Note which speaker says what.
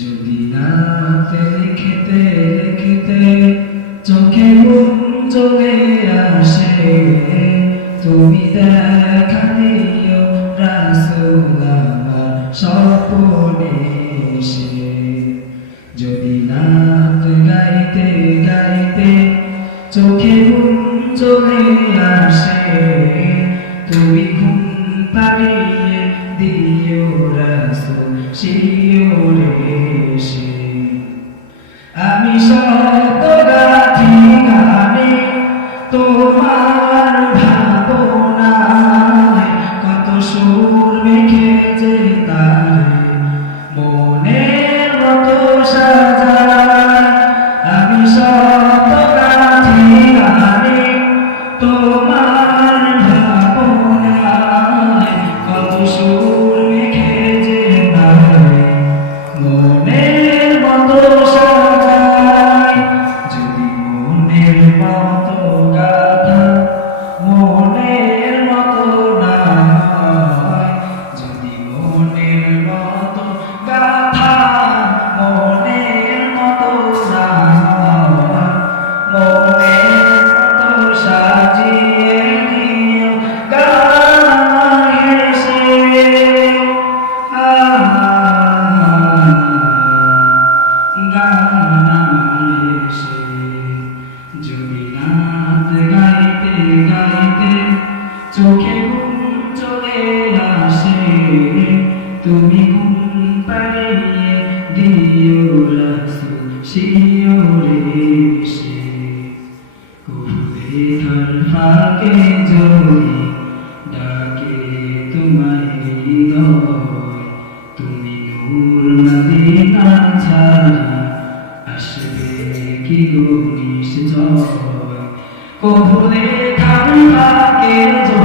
Speaker 1: যদি রাতে লিখতে লিখতে চোখে ঘুম চলে আসে, তুমি দেখা দিও রাসূল আমার স্বপ্নে এসে। যদি রাত গাইতে গাইতে চোখে ঘুম চলে আসে, তুমি ঘুম পাড়িয়ে দিও রাসূল শিওরে আমি চোখে ঘুম চলে আসে। তুমি ঘুম পাড়িয়ে দিও রাসূল শিওরে সে কুহুরে ফাঁকে জড়ি ডাকে তোমায় হৃদয়, তুমি নূর মদিনা ছাড়া আসবে কি গো নিশ্চয়? কহুরে ফাঁকে জড়ি